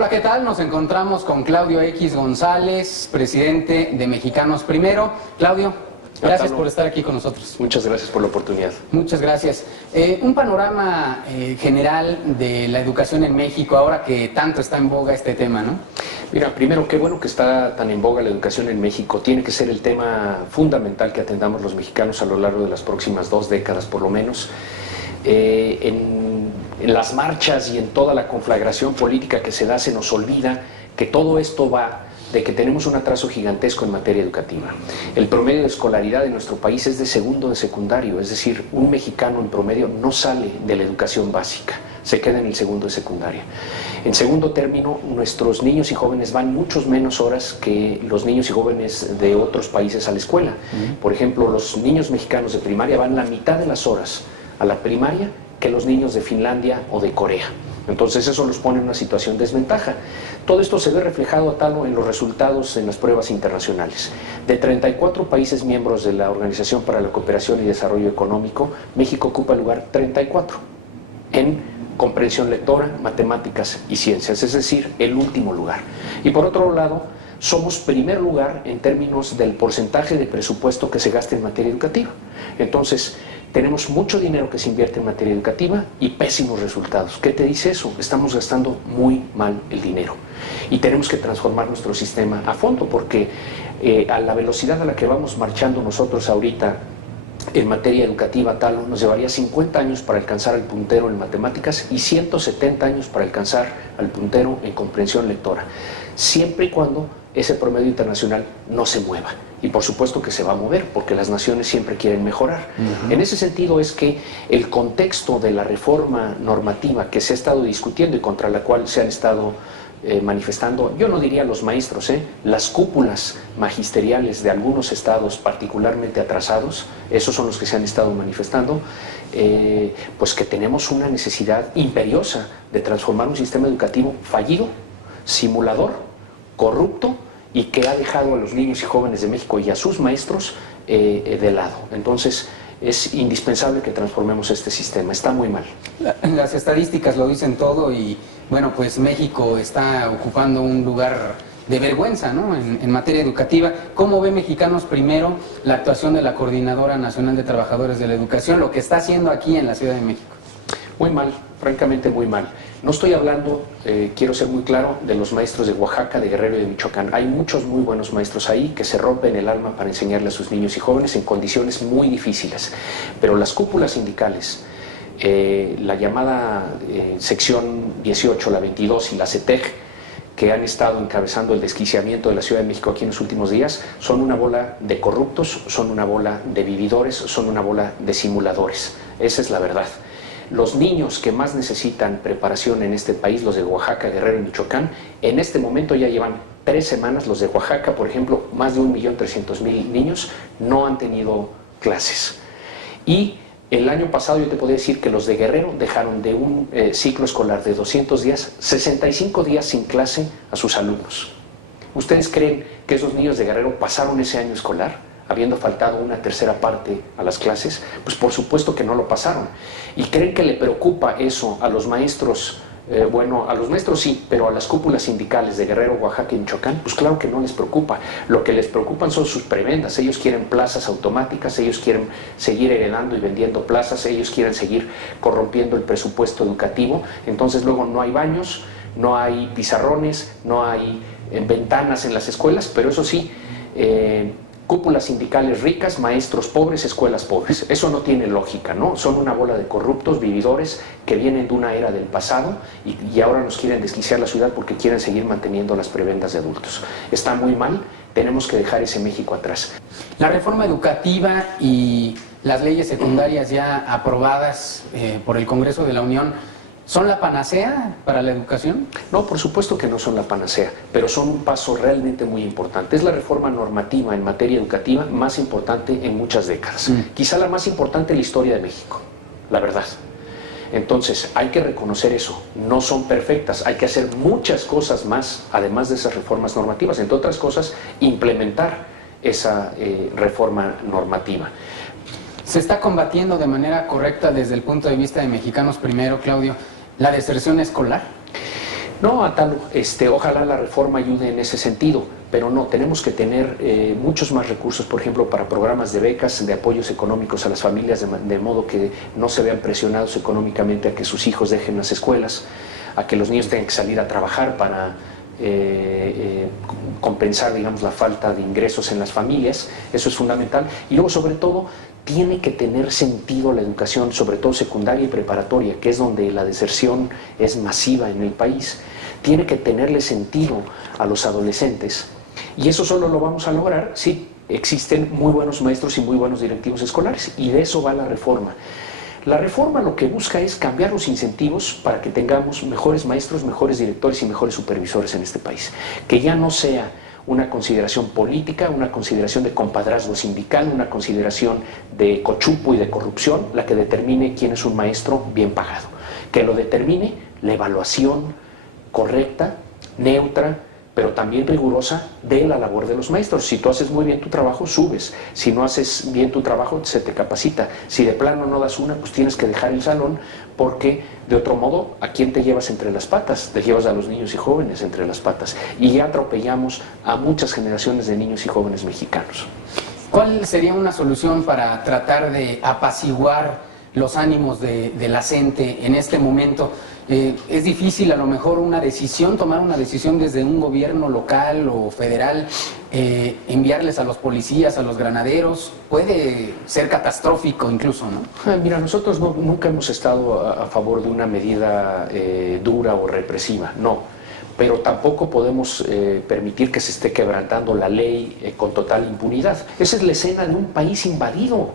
Hola, ¿qué tal? Nos encontramos con Claudio X González, presidente de Mexicanos Primero. Claudio, gracias por estar aquí con nosotros. Muchas gracias por la oportunidad. Muchas gracias. Un panorama general de la educación en México, ahora que tanto está en boga este tema, ¿no? Mira, primero, qué bueno que está tan en boga la educación en México. Tiene que ser el tema fundamental que atendamos los mexicanos a lo largo de las próximas 2 décadas, por lo menos. En las marchas y en toda la conflagración política que se da, se nos olvida que todo esto va de que tenemos un atraso gigantesco en materia educativa. El promedio de escolaridad de nuestro país es de segundo de secundario, es decir, un mexicano en promedio no sale de la educación básica, se queda en el segundo de secundaria. En segundo término, nuestros niños y jóvenes van muchos menos horas que los niños y jóvenes de otros países a la escuela. Por ejemplo, los niños mexicanos de primaria van la mitad de las horas a la primaria que los niños de Finlandia o de Corea. Entonces eso los pone en una situación de desventaja. Todo esto se ve reflejado en los resultados en las pruebas internacionales. De 34 países miembros de la Organización para la Cooperación y Desarrollo Económico, México ocupa el lugar 34 en comprensión lectora, matemáticas y ciencias, es decir, el último lugar. Y por otro lado, somos primer lugar en términos del porcentaje de presupuesto que se gasta en materia educativa. Entonces, tenemos mucho dinero que se invierte en materia educativa y pésimos resultados. ¿Qué te dice eso? Estamos gastando muy mal el dinero y tenemos que transformar nuestro sistema a fondo, porque a la velocidad a la que vamos marchando nosotros ahorita en materia educativa tal, nos llevaría 50 años para alcanzar al puntero en matemáticas y 170 años para alcanzar al puntero en comprensión lectora, siempre y cuando ese promedio internacional no se mueva. Y por supuesto que se va a mover, porque las naciones siempre quieren mejorar. En ese sentido es que el contexto de la reforma normativa que se ha estado discutiendo y contra la cual se han estado manifestando, yo no diría los maestros, las cúpulas magisteriales de algunos estados particularmente atrasados, esos son los que se han estado manifestando, pues que tenemos una necesidad imperiosa de transformar un sistema educativo fallido, simulador, corrupto, y que ha dejado a los niños y jóvenes de México y a sus maestros de lado. Entonces, es indispensable que transformemos este sistema. Está muy mal. Las estadísticas lo dicen todo y, bueno, pues México está ocupando un lugar de vergüenza, ¿no?, en materia educativa. ¿Cómo ve Mexicanos Primero la actuación de la Coordinadora Nacional de Trabajadores de la Educación, lo que está haciendo aquí en la Ciudad de México? Muy mal, francamente muy mal. No estoy hablando, quiero ser muy claro, de los maestros de Oaxaca, de Guerrero y de Michoacán. Hay muchos muy buenos maestros ahí que se rompen el alma para enseñarle a sus niños y jóvenes en condiciones muy difíciles. Pero las cúpulas sindicales, la llamada sección 18, la 22 y la CETEG, que han estado encabezando el desquiciamiento de la Ciudad de México aquí en los últimos días, son una bola de corruptos, son una bola de vividores, son una bola de simuladores. Esa es la verdad. Los niños que más necesitan preparación en este país, los de Oaxaca, Guerrero y Michoacán, en este momento ya llevan 3 semanas. Los de Oaxaca, por ejemplo, más de 1.300.000 niños no han tenido clases. Y el año pasado yo te podría decir que los de Guerrero dejaron de un ciclo escolar de 200 días, 65 días sin clase a sus alumnos. ¿Ustedes creen que esos niños de Guerrero pasaron ese año escolar habiendo faltado una tercera parte a las clases? Pues por supuesto que no lo pasaron. ¿Y creen que le preocupa eso a los maestros? Bueno, a los maestros sí, pero a las cúpulas sindicales de Guerrero, Oaxaca y Michoacán, pues claro que no les preocupa. Lo que les preocupan son sus prebendas. Ellos quieren plazas automáticas, ellos quieren seguir heredando y vendiendo plazas, ellos quieren seguir corrompiendo el presupuesto educativo. Entonces luego no hay baños, no hay pizarrones, no hay ventanas en las escuelas, pero eso sí, cúpulas sindicales ricas, maestros pobres, escuelas pobres. Eso no tiene lógica, ¿no? Son una bola de corruptos, vividores, que vienen de una era del pasado y ahora nos quieren desquiciar la ciudad porque quieren seguir manteniendo las prebendas de adultos. Está muy mal, tenemos que dejar ese México atrás. La reforma educativa y las leyes secundarias ya aprobadas por el Congreso de la Unión, ¿son la panacea para la educación? No, por supuesto que no son la panacea, pero son un paso realmente muy importante. Es la reforma normativa en materia educativa más importante en muchas décadas. Quizá la más importante en la historia de México, la verdad. Entonces, hay que reconocer eso. No son perfectas, hay que hacer muchas cosas más, además de esas reformas normativas. Entre otras cosas, implementar esa reforma normativa. ¿Se está combatiendo de manera correcta desde el punto de vista de Mexicanos Primero, Claudio, la deserción escolar? No, Atalo, ojalá la reforma ayude en ese sentido, pero no, tenemos que tener muchos más recursos, por ejemplo, para programas de becas, de apoyos económicos a las familias, de modo que no se vean presionados económicamente a que sus hijos dejen las escuelas, a que los niños tengan que salir a trabajar para compensar, digamos, la falta de ingresos en las familias. Eso es fundamental. Y luego, sobre todo, tiene que tener sentido la educación, sobre todo secundaria y preparatoria, que es donde la deserción es masiva en el país. Tiene que tenerle sentido a los adolescentes. Y eso solo lo vamos a lograr si existen muy buenos maestros y muy buenos directivos escolares. Y de eso va la reforma. La reforma lo que busca es cambiar los incentivos para que tengamos mejores maestros, mejores directores y mejores supervisores en este país. Que ya no sea una consideración política, una consideración de compadrazgo sindical, una consideración de cochupo y de corrupción, la que determine quién es un maestro bien pagado. Que lo determine la evaluación correcta, neutra, pero también rigurosa de la labor de los maestros. Si tú haces muy bien tu trabajo, subes. Si no haces bien tu trabajo, se te capacita. Si de plano no das una, pues tienes que dejar el salón, porque de otro modo, ¿a quién te llevas entre las patas? Te llevas a los niños y jóvenes entre las patas. Y ya atropellamos a muchas generaciones de niños y jóvenes mexicanos. ¿Cuál sería una solución para tratar de apaciguar los ánimos de la gente en este momento? Es difícil a lo mejor tomar una decisión desde un gobierno local o federal, enviarles a los policías, a los granaderos, puede ser catastrófico incluso, ¿no? Mira, nosotros nunca hemos estado a favor de una medida dura o represiva, no. Pero tampoco podemos permitir que se esté quebrantando la ley con total impunidad. Esa es la escena de un país invadido,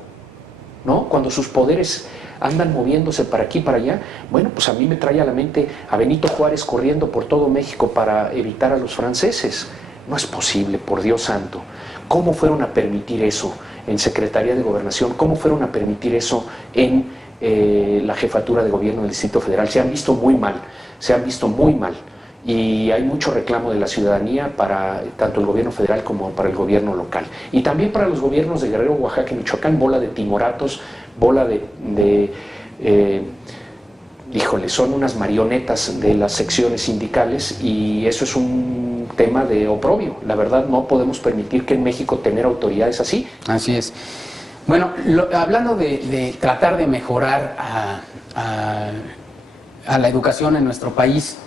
¿no? Cuando sus poderes andan moviéndose para aquí y para allá. Bueno, pues a mí me trae a la mente a Benito Juárez corriendo por todo México para evitar a los franceses. No es posible, por Dios santo. ¿Cómo fueron a permitir eso en Secretaría de Gobernación? ¿Cómo fueron a permitir eso en la Jefatura de Gobierno del Distrito Federal? Se han visto muy mal, y hay mucho reclamo de la ciudadanía para tanto el gobierno federal como para el gobierno local. Y también para los gobiernos de Guerrero, Oaxaca y Michoacán, bola de timoratos, bola híjole, son unas marionetas de las secciones sindicales, y eso es un tema de oprobio. La verdad, no podemos permitir que en México tener autoridades así. Así es. Bueno, hablando de tratar de mejorar a la educación en nuestro país,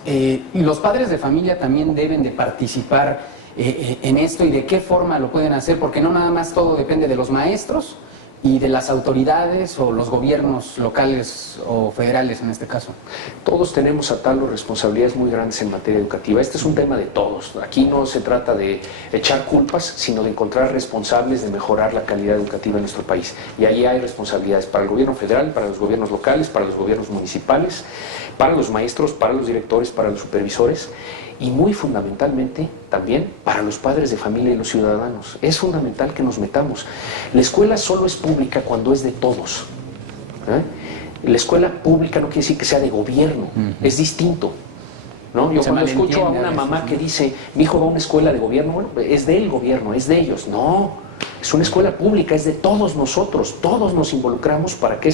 los padres de familia también deben de participar en esto, y de qué forma lo pueden hacer, porque no nada más todo depende de los maestros y de las autoridades o los gobiernos locales o federales en este caso. Todos tenemos a tal responsabilidades muy grandes en materia educativa. Este es un tema de todos. Aquí no se trata de echar culpas, sino de encontrar responsables de mejorar la calidad educativa en nuestro país. Y ahí hay responsabilidades para el gobierno federal, para los gobiernos locales, para los gobiernos municipales, para los maestros, para los directores, para los supervisores, y muy fundamentalmente también para los padres de familia y los ciudadanos. Es fundamental que nos metamos. La escuela solo es pública cuando es de todos. La escuela pública no quiere decir que sea de gobierno, es distinto, ¿no? Yo cuando escucho a una mamá que dice, mi hijo va a una escuela de gobierno, bueno, es del gobierno, es de ellos. No, es una escuela pública, es de todos nosotros, todos nos involucramos para que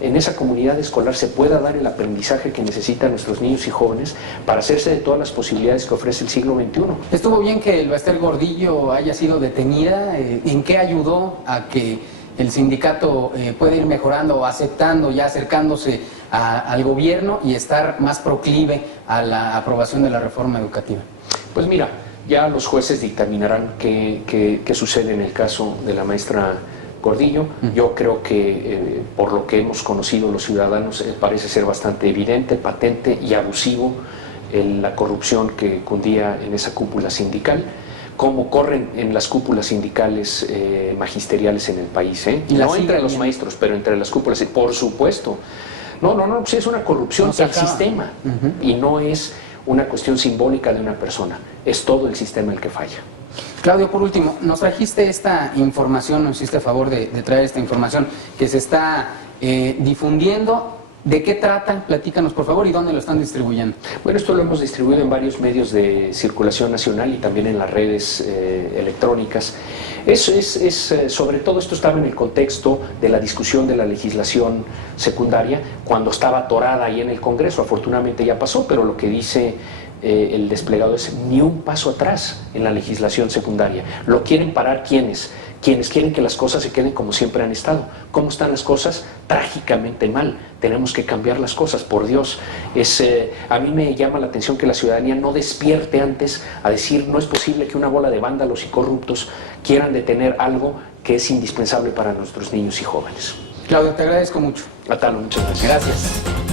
en esa comunidad escolar se pueda dar el aprendizaje que necesitan nuestros niños y jóvenes para hacerse de todas las posibilidades que ofrece el siglo XXI. Estuvo bien que el Bester Gordillo haya sido detenida. ¿En qué ayudó a que el sindicato pueda ir mejorando, aceptando, ya acercándose al gobierno y estar más proclive a la aprobación de la reforma educativa? Pues mira, ya los jueces dictaminarán qué sucede en el caso de la maestra Gordillo. Yo creo que por lo que hemos conocido los ciudadanos parece ser bastante evidente, patente y abusivo la corrupción que cundía en esa cúpula sindical, como corren en las cúpulas sindicales magisteriales en el país, y no entre los maestros, pero entre las cúpulas, por supuesto. No, pues es una corrupción del sistema, y no es una cuestión simbólica de una persona, es todo el sistema el que falla. Claudio, por último, nos trajiste esta información, nos hiciste a favor de traer esta información que se está difundiendo. ¿De qué trata? Platícanos, por favor, y dónde lo están distribuyendo. Bueno, esto lo hemos distribuido en varios medios de circulación nacional y también en las redes electrónicas. Sobre todo esto estaba en el contexto de la discusión de la legislación secundaria, cuando estaba atorada ahí en el Congreso. Afortunadamente ya pasó, pero lo que dice el desplegado es ni un paso atrás en la legislación secundaria. ¿Lo quieren parar quiénes? Quienes quieren que las cosas se queden como siempre han estado. ¿Cómo están las cosas? Trágicamente mal. Tenemos que cambiar las cosas, por Dios. A mí me llama la atención que la ciudadanía no despierte antes a decir no es posible que una bola de vándalos y corruptos quieran detener algo que es indispensable para nuestros niños y jóvenes. Claudio, te agradezco mucho. Atalo, muchas gracias. Gracias.